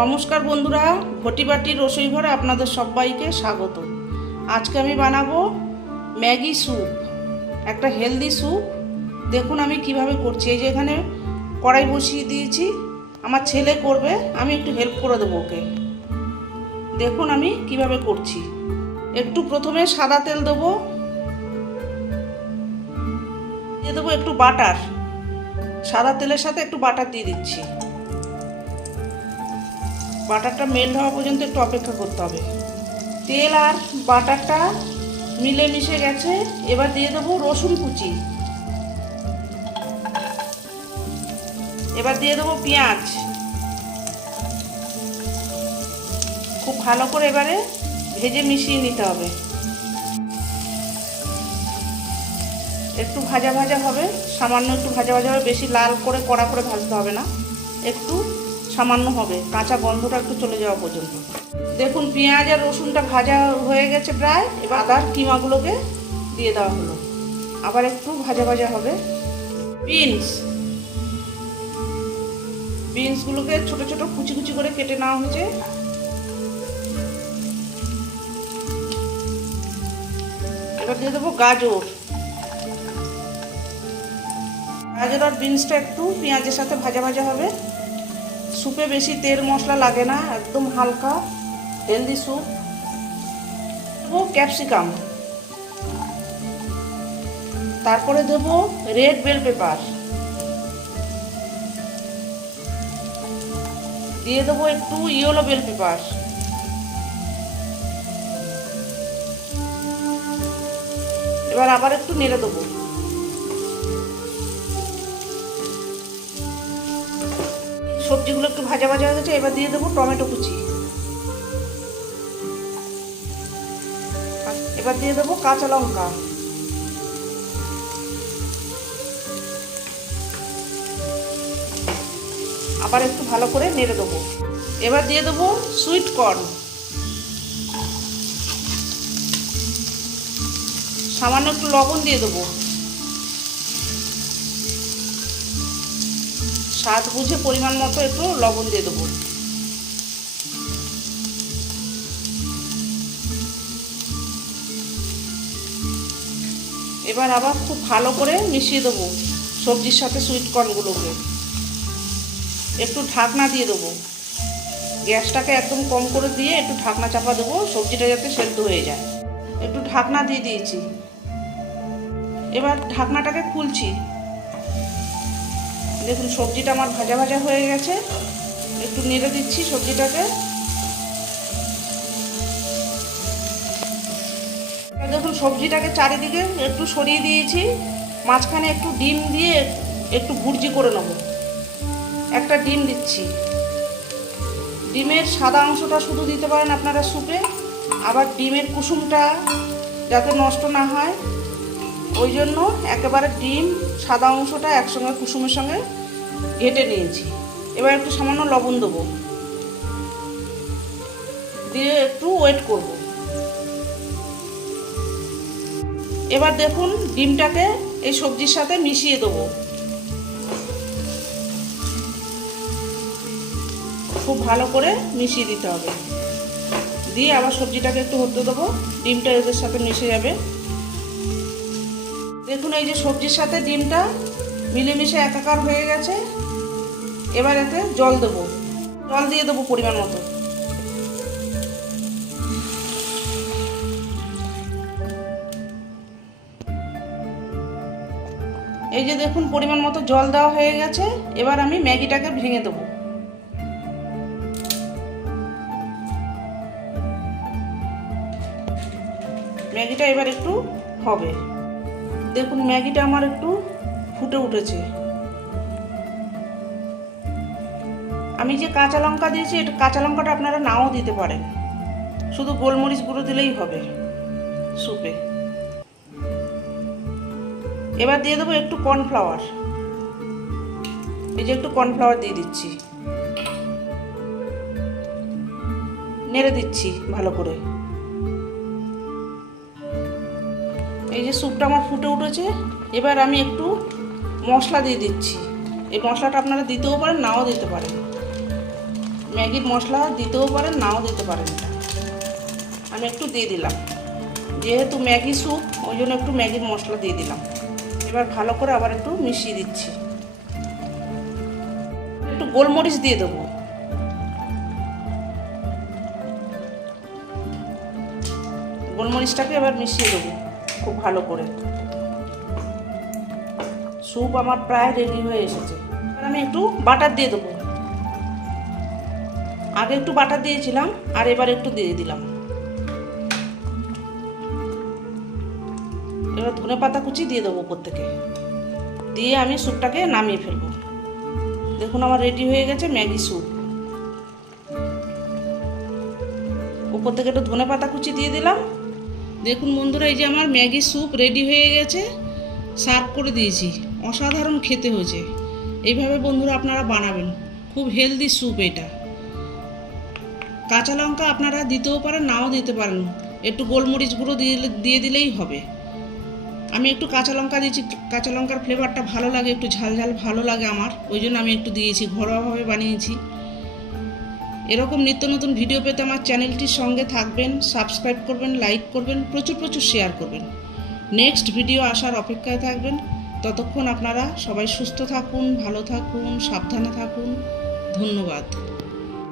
নমস্কার বন্ধুরা, ঘটিবাটির রসোই ঘরে আপনাদের সবাইকে স্বাগত। আজকে আমি বানাবো ম্যাগি স্যুপ, একটা হেলদি স্যুপ। দেখুন আমি কিভাবে করছি। এই যে এখানে কড়াই বসিয়ে দিয়েছি, আমার ছেলে করবে, আমি একটু হেল্প করে দেবো ওকে। দেখুন আমি কিভাবে করছি। একটু প্রথমে সাদা তেল দেবো, দিয়ে দেবো একটু বাটার। সাদা তেলের সাথে একটু বাটার দিয়ে দিচ্ছি। বাটারটা মেল্ট হওয়া পর্যন্ত একটু অপেক্ষা করতে হবে। তেল আর বাটারটা মিলেমিশে গেছে, এবার দিয়ে দেবো রসুন কুচি। এবার দিয়ে দেবো পেঁয়াজ। খুব ভালো করে এবারে ভেজে মিশিয়ে নিতে হবে। একটু ভাজা ভাজা হবে, সামান্য একটু ভাজা ভাজা হবে, বেশি লাল করে কড়া করে ভাজতে হবে না, একটু সামান্য হবে, কাঁচা গন্ধটা একটু চলে যাওয়া পর্যন্ত। দেখুন পেঁয়াজ আর রসুনটা ভাজা হয়ে গেছে প্রায়। এবার আদার কিমাগুলোকে দিয়ে দেওয়া হলো, আবার একটু ভাজা ভাজা হবে। বিনসগুলোকে ছোট ছোট কুচি কুচি করে কেটে নেওয়া হয়েছে। এবার দিয়ে দেবো গাজর। গাজর আর বিনসটা একটু পেঁয়াজের সাথে ভাজা ভাজা হবে। স্যুপে বেশি তেল মশলা লাগে না, একদম হালকা হেলদি স্যুপ। দেবো ক্যাপসিকাম, তারপরে দেবো রেড বেল পেপার, দিয়ে দেবো একটু ইয়েলো বেল পেপার। এবার আবার একটু নেড়ে দেবো। সবজিগুলো একটু ভাজা ভাজা হয়ে গেছে, এবার দিয়ে দেবো টমেটো কুচি। এবার দিয়ে দেবো কাঁচা লঙ্কা। আবার একটু ভালো করে নেড়ে দেবো। এবার দিয়ে দেবো সুইট কর্ন। সামান্য একটু লবণ দিয়ে দেবো, স্বাদ বুঝে পরিমাণ মতো একটু লবণ দিয়ে দেবো। এবার আবার খুব ভালো করে মিশিয়ে দেবো সবজির সাথে সুইট কর্নগুলোকে। একটু ঢাকনা দিয়ে দেবো, গ্যাসটাকে একদম কম করে দিয়ে একটু ঢাকনা চাপা দেবো, সবজিটা যাতে সেদ্ধ হয়ে যায়। একটু ঢাকনা দিয়ে দিয়েছি, এবার ঢাকনাটাকে খুলছি। দেখুন সবজিটা আমার ভাজা ভাজা হয়ে গেছে, একটু নেড়ে দিচ্ছি সবজিটাকে। দেখুন সবজিটাকে চারিদিকে একটু সরিয়ে দিয়েছি, মাঝখানে একটু ডিম দিয়ে একটু ভুর্জি করে নেব। একটা ডিম দিচ্ছি। ডিমের সাদা অংশটা শুধু দিতে পারেন আপনারা স্যুপে, আবার ডিমের কুসুমটা যাতে নষ্ট না হয় ওই জন্য একেবারে ডিম সাদা অংশটা একসঙ্গে কুসুমের সঙ্গে ঘেটে নিয়েছি। এবার একটু সামান্য লবণ দেবো, দিয়ে একটু ওয়েট করব। এবার দেখুন ডিমটাকে এই সবজির সাথে মিশিয়ে দেবো। খুব ভালো করে মিশিয়ে দিতে হবে, দিয়ে আবার সবজিটাকে একটু হতে দেবো, ডিমটা এদের সাথে মিশে যাবে। দেখুন এই যে সবজির সাথে ডিমটা মিলেমিশে একাকার হয়ে গেছে। এবার এতে জল দেবো, জল দিয়ে দেবো পরিমাণ মতো। এই যে দেখুন পরিমাণ মতো জল দেওয়া হয়ে গেছে। এবার আমি ম্যাগিটাকে ভেঙে দেবো। ম্যাগিটা এবার একটু হবে। দেখুন ম্যাগিটা আমার একটু ফুটে উঠেছে। আমি যে কাঁচা লঙ্কা দিয়েছি, এটা কাঁচা লঙ্কাটা আপনারা নাও দিতে পারেন, শুধু গোলমরিচ গুঁড়ো দিলেই হবে স্যুপে। এবার দিয়ে দেবো একটু কর্নফ্লাওয়ার। এই যে একটু কর্নফ্লাওয়ার দিয়ে দিচ্ছি, নেড়ে দিচ্ছি ভালো করে। এই যে স্যুপটা আমার ফুটে উঠেছে। এবার আমি একটু মশলা দিয়ে দিচ্ছি। এই মশলাটা আপনারা দিতেও পারেন, নাও দিতে পারেন। ম্যাগির মশলা দিতেও পারেন, নাও দিতে পারেন। আমি একটু দিয়ে দিলাম, যেহেতু ম্যাগি স্যুপ ওই জন্য একটু ম্যাগির মশলা দিয়ে দিলাম। এবার ভালো করে আবার একটু মিশিয়ে দিচ্ছি। একটু গোলমরিচ দিয়ে দেবো। গোলমরিচটাকে এবার মিশিয়ে দেবো খুব ভালো করে। স্যুপ আমার প্রায় রেডি হয়ে এসেছে। এবার আমি একটু বাটার দিয়ে দেবো। আগে একটু বাটার দিয়েছিলাম আর এবার একটু দিয়ে দিলাম। এবার ধনেপাতা কুচি দিয়ে দেবো উপর থেকে, দিয়ে আমি স্যুপটাকে নামিয়ে ফেলবো। দেখুন আমার রেডি হয়ে গেছে ম্যাগি স্যুপ। উপর থেকে একটু ধনেপাতা কুচি দিয়ে দিলাম। দেখুন বন্ধুরা, এই যে আমার ম্যাগি স্যুপ রেডি হয়ে গেছে, সার্ভ করে দিয়েছি। অসাধারণ খেতে হয়েছে। এইভাবে বন্ধুরা আপনারা বানাবেন, খুব হেলদি স্যুপ এটা। কাঁচা লঙ্কা আপনারা দিতেও পারেন, নাও দিতে পারেন, একটু গোলমরিচ গুঁড়ো দিয়ে দিলেই হবে। আমি একটু কাঁচা লঙ্কা দিয়েছি, কাঁচা লঙ্কার ফ্লেভারটা ভালো লাগে, একটু ঝাল ঝাল ভালো লাগে আমার, ওই জন্য আমি একটু দিয়েছি। ঘরোয়াভাবে বানিয়েছি। এরকম নিত্য নতুন ভিডিও পেতে আমার চ্যানেলটির সঙ্গে থাকবেন, সাবস্ক্রাইব করবেন, লাইক করবেন, প্রচুর প্রচুর শেয়ার করবেন। নেক্সট ভিডিও আসার অপেক্ষায় থাকবেন। ততক্ষণ আপনারা সবাই সুস্থ থাকুন, ভালো থাকুন, সাবধানে থাকুন। ধন্যবাদ।